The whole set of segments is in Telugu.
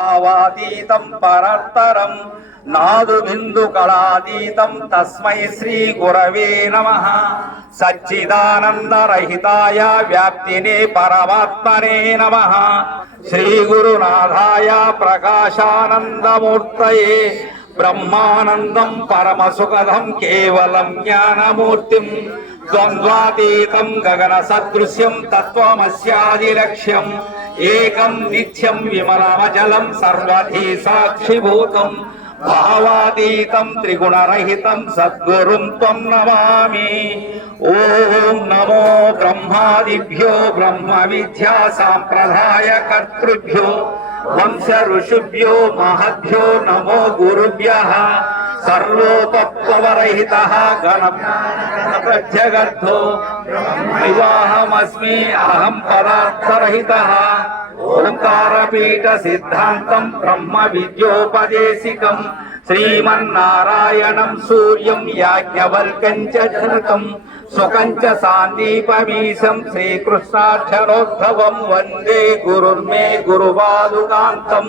భావాతీతం పరత్తరం నాదు బిందు కళాతీతం తస్మై శ్రీ గురవే నమః సచ్చిదానందరహితాయ వ్యాప్తినే పరమాత్మనే నమః శ్రీ గురునాథాయ ప్రకాశానందమూర్తయే బ్రహ్మానందం పరమసుఖదం కేవలం జ్ఞానమూర్తిం ద్వంద్వాతీతం గగన సదృశ్యం తత్వమస్యాదిలక్ష్యం ఏకం నిత్యం విమలమజలం సర్వధీ సాక్షిభూతం భావాతీతం త్రిగుణరహితం సద్గురుం త్వం నమామి. ఓం నమో బ్రహ్మాదిభ్యో బ్రహ్మ విద్యా సాంప్రదాయ కర్తృభ్యో వంశ ఋషిభ్యో మహద్భ్యో నమో గురుభ్యః సర్వోపప్లవరహితః గణప్రత్యగర్థో వివాహమస్మి అహం పదార్థరహితః ఓంకారపీఠ సిద్ధాంతం బ్రహ్మ విద్యోపదేశికం శ్రీమన్నారాయణం సూర్యం యాజ్ఞవల్కం చ జనకం సుఖం చ సాందీపమీశం శ్రీకృష్ణాక్షరోద్భవం వందే గురుర్మే గురుపాదుకాంతం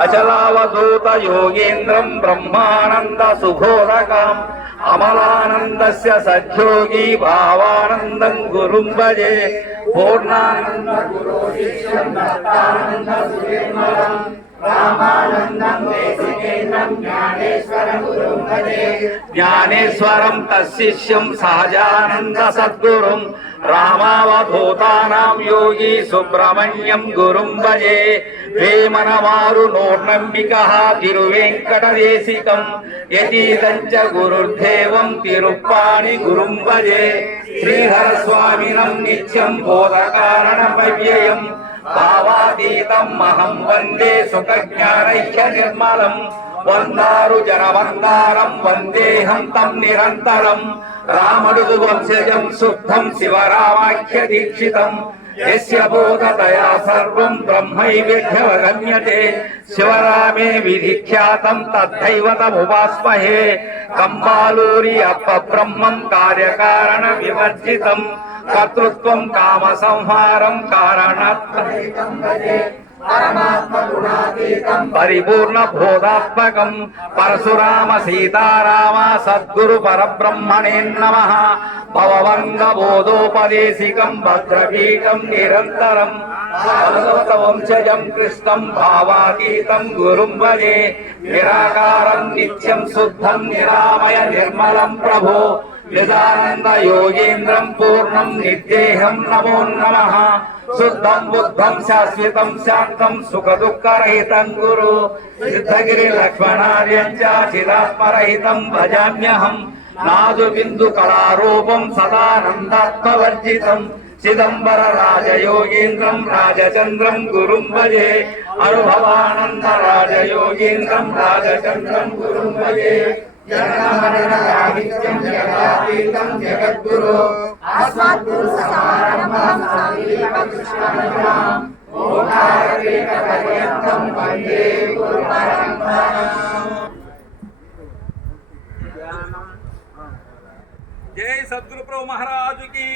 అచలావధూత యోగేంద్రం బ్రహ్మానంద సుబోధకం అమలానందస్య సద్యోగి భావానందం గురుం భజే పూర్ణానంద గురు శిష్యం దత్తానంద సురేంద్రం రామానందం దేశికేంద్రం జ్ఞానేశ్వరం గురుం భజే జ్ఞానేశ్వరం తశిష్యం సహజానంద సద్గురుం రామావధూతానాం యోగి సుబ్రహ్మణ్యం గురుం భజే వేమనవారు నోర్నంబికః తిరువేంకటదేశికం యతీతం చ గురుర్దేవం తిరుప్పాణి గురుం భజే శ్రీధర స్వామినం నిత్యం బోధకారణమవ్యయం భావాతీతం అహం వందే సుఖజ్ఞానైక్య నిర్మలం వందారు జనవందారం వందేహం తం నిరంతరం రామడుగు వంశజం శుద్ధం శివరామాఖ్య దీక్షితం యస్య బోధతయా సర్వం బ్రహ్మైవ్యవగమ్యతే శివరామే విధిఖ్యాతం తద్ధైవతముపాస్మహే కంబాలూరి అప్ప బ్రహ్మం కార్యకారణ వివర్జితం కర్తృత్వం కామ సంహారం కారణాత్మకం పరిపూర్ణ బోధాత్మకం పరశురామ సీతారామ సద్గురు పరబ్రహ్మణే నమః భవవంగ బోధోపదేశికం భద్రపీఠం నిరంతరం వంశజం కృష్ణం భావాతీతం గురుం భజే నిరాకారం నిత్యం శుద్ధం నిరామయ నిర్మలం ప్రభో నిదానంద యోగేంద్రం పూర్ణం నిర్దేహం నమో నమః శుద్ధం బుద్ధం శాశ్వతం శాంతం సుఖ దుఃఖరహితం గురు సిద్ధగిరి లక్ష్మణార్యం చ చిదాత్మరహితం భజామ్యహం నాదు బిందు కళారూపం సదానందాత్మవర్జితం చిదంబర రాజయోగేంద్రం రాజచంద్రం గురుం భజే అనుభవానంద రాజయోగేంద్రం రాజచంద్రం గురుం భజే జగద్గురు అస్మద్గురు సమారంభం ఓంకారపీఠపర్యంతం వందే గురు పరంపరాం. జై సద్గురు ప్రభు మహారాజు की